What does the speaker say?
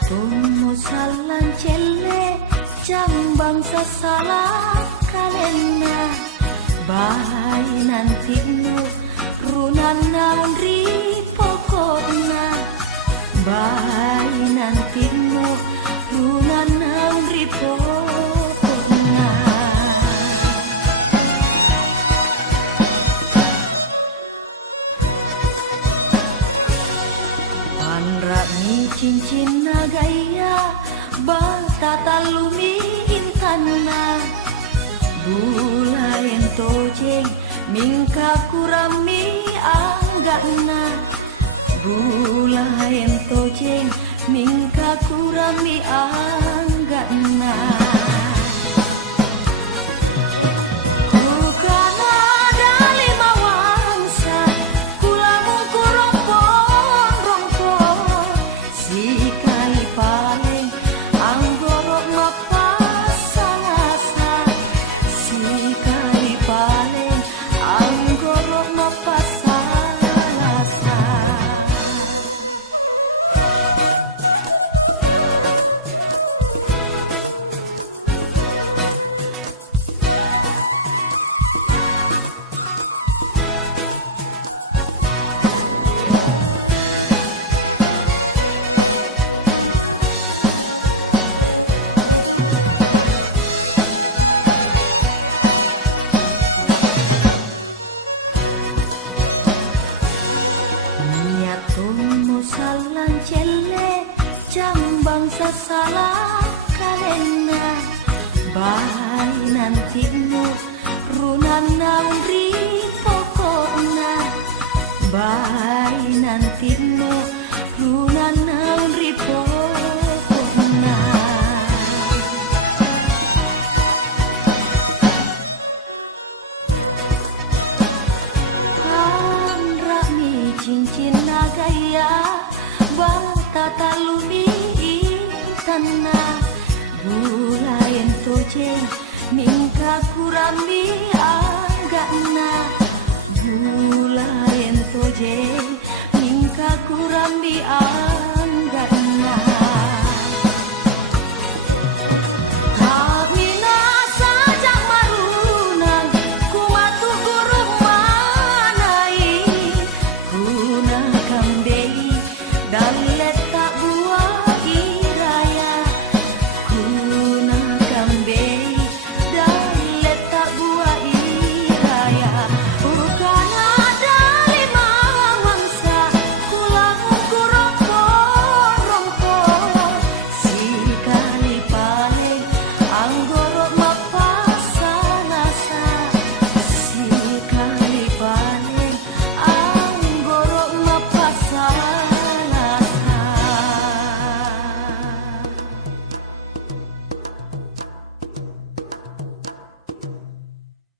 Tomo salan cele jang bangsa salah kalena bahai nanti nu runan naun ri pokokna bahai nanti nu runan naun ri pokokna panra mi cincin nagaya batata lumi intanna bulayan tojeng mingka kurami anggana bulayan tojeng mingka kurami anggana salan cele jam bangsa salah kalena bahai nanti nu runan naun ri pokokna bahai nanti nu runan naun ri pokokna panra mi cincin nagaya batata lumi tanna bulayan tojeng mingka kurami anggana bulayan tojeng mingka kurami